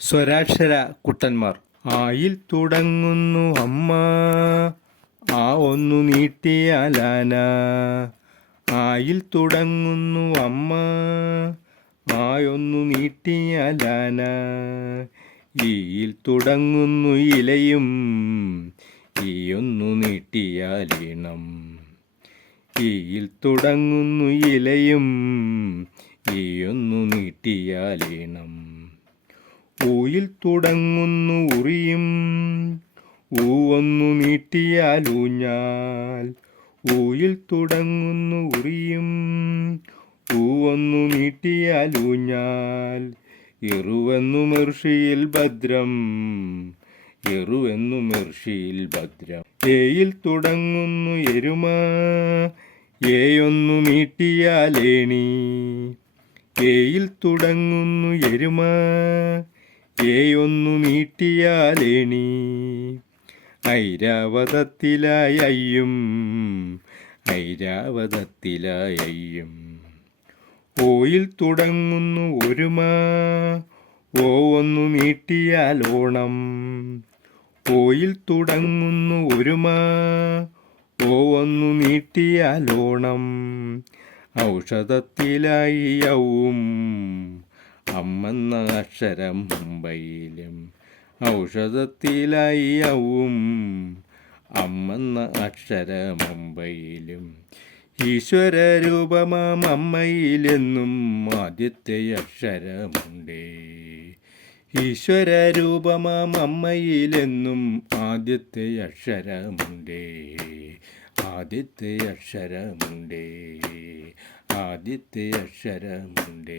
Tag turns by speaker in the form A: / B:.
A: സ്വരാക്ഷര കുട്ടന്മാർ. ആയിൽ തുടങ്ങുന്നു അമ്മ ആ ഒന്നു നീട്ടിയാലാന. ആയിൽ തുടങ്ങുന്നു അമ്മ ആയൊന്നു നീട്ടിയാലാന. ഈയിൽ തുടങ്ങുന്നു ഇലയും ഈയൊന്നു നീട്ടിയാലീണം. ഈയിൽ തുടങ്ങുന്നു ഇലയും ഈയൊന്നു നീട്ടിയാലീണം. ഊയിൽ തുടങ്ങുന്നു ഉറിയും. ഊവൊന്നു നീട്ടിയാൽ ഊഞ്ഞാൽ ഊയിൽ തുടങ്ങുന്നു ഉറിയും. ഊവൊന്നു നീട്ടിയാൽ ഊഞ്ഞാൽ എറുവെന്നു മെർഷിയിൽ ഭദ്രം. എറുവെന്നു മെർഷിയിൽ ഭദ്രം. ഏയിൽ തുടങ്ങുന്നു എരുമ. ഏയൊന്നു നീട്ടിയാലേണി. ഏയിൽ തുടങ്ങുന്നു എരുമ. ഏയൊന്നു നീട്ടിയാലേണി. ഐരാവതത്തിലായും ഐരാവതത്തിലായും ഓയിൽ തുടങ്ങുന്നു ഒരുമ ഓ ഒന്നു നീട്ടിയാൽ ഓണം ഓയിൽ തുടങ്ങുന്നു ഒരുമ ഓ ഒന്നു നീട്ടിയാൽ ഓണം ഔഷധത്തിലായി അമ്മെന്ന അക്ഷരം മുംബൈയിലും ഔഷധത്തിലായി യൗവും അമ്മെന്ന അക്ഷര മുംബൈയിലും ഈശ്വര രൂപമാം അമ്മയിലെന്നും ആദ്യത്തെ അക്ഷരമുണ്ടേ. ഈശ്വര രൂപമാം അമ്മയിലെന്നും ആദ്യത്തെ അക്ഷരമുണ്ടേ. ആദ്യത്തെ അക്ഷരമുണ്ടേ. ആദ്യത്തെ അക്ഷരമുണ്ടേ.